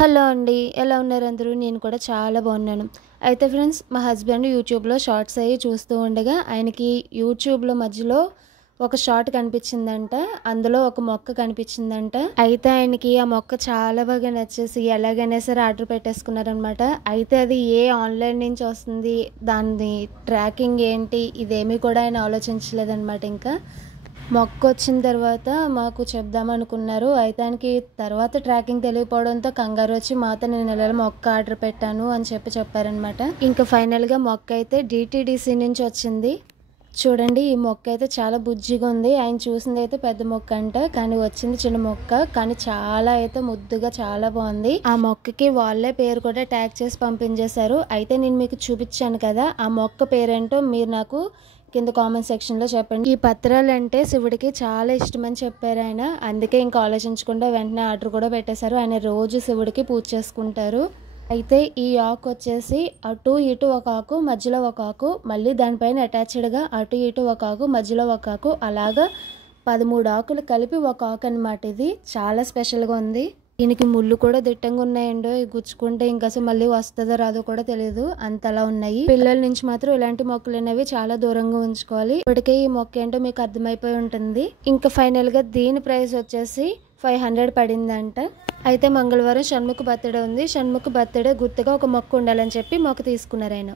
Hello అండి. ఎలా ఉన్నారు అందరూ? నేను కూడా చాలా బాగున్నాను. అయితే ఫ్రెండ్స్, మా హస్బెండ్ యూట్యూబ్‌లో షార్ట్స్ అయ్యి చూస్తూ ఉండగా ఆయనకి యూట్యూబ్‌లో మధ్యలో ఒక షార్ట్ కనిపించిందంట. అందులో ఒక మొక్క కనిపించిందంట. అయితే ఆయనకి ఆ మొక్క చాలా బాగా నచ్చేసి ఎలాగైనా సరే ఆర్డర్ పెట్టేసుకున్నారనమాట. అయితే అది ఏ ఆన్‌లైన్ నుంచి వస్తుంది, దాని ట్రాకింగ్ ఏంటి, ఇదేమీ కూడా ఆయన ఆలోచించలేదనమాట ఇంకా. మొక్కొచ్చిన తర్వాత మాకు చెప్దామనుకున్నారు. అయితే ఆయనకి తర్వాత ట్రాకింగ్ తెలియకపోవడంతో కంగారు వచ్చి మాతో నేను ఇలా మొక్క ఆర్డర్ పెట్టాను అని చెప్పారనమాట. ఇంకా ఫైనల్‌గా మొక్క అయితే డీటీడీసీ నుంచి వచ్చింది. చూడండి, ఈ మొక్క అయితే చాలా బుజ్జిగా ఉంది. ఆయన చూసింది అయితే పెద్ద మొక్క అంట, కానీ వచ్చింది చిన్న మొక్క. కానీ చాలా అయితే ముద్దుగా చాలా బాగుంది. ఆ మొక్కకి వాళ్ళే పేరు కూడా ట్యాగ్ చేసి పంపించేశారు. అయితే నేను మీకు చూపించాను కదా, ఆ మొక్క పేరేంటో మీరు నాకు కింద కామెంట్ సెక్షన్లో చెప్పండి. ఈ పత్రాలు అంటే శివుడికి చాలా ఇష్టమని చెప్పారు ఆయన. అందుకే ఇంకా ఆలోచించకుండా వెంటనే ఆర్డర్ కూడా పెట్టేశారు. ఆయన రోజు శివుడికి పూజ చేసుకుంటారు. అయితే ఈ ఆకు వచ్చేసి అటు ఇటు ఒక ఆకు, మధ్యలో ఒక ఆకు, మళ్ళీ దానిపైన అటాచ్డ్గా అటు ఇటు ఒక ఆకు, మధ్యలో ఒక ఆకు, అలాగా 13 ఆకులు కలిపి ఒక ఆకు అనమాట. ఇది చాలా స్పెషల్గా ఉంది. దీనికి ముళ్ళు కూడా దిట్టంగా ఉన్నాయండో, గుచ్చుకుంటే ఇంకా అసలు మళ్ళీ వస్తుందో రాదో కూడా తెలియదు, అంతలా ఉన్నాయి. పిల్లల నుంచి మాత్రం ఇలాంటి మొక్కలు అనేవి చాలా దూరంగా ఉంచుకోవాలి. ఇప్పటికే ఈ మొక్క ఏంటో మీకు అర్థమైపోయి ఉంటుంది. ఇంకా ఫైనల్ గా దీని ప్రైస్ వచ్చేసి 500 పడిందంట. అయితే మంగళవారం షణ్ముఖ బర్త్డే ఉంది. షణ్ముఖ బర్త్డే గుర్తుగా ఒక మొక్క ఉండాలని చెప్పి మొక్క తీసుకున్నారు ఆయన.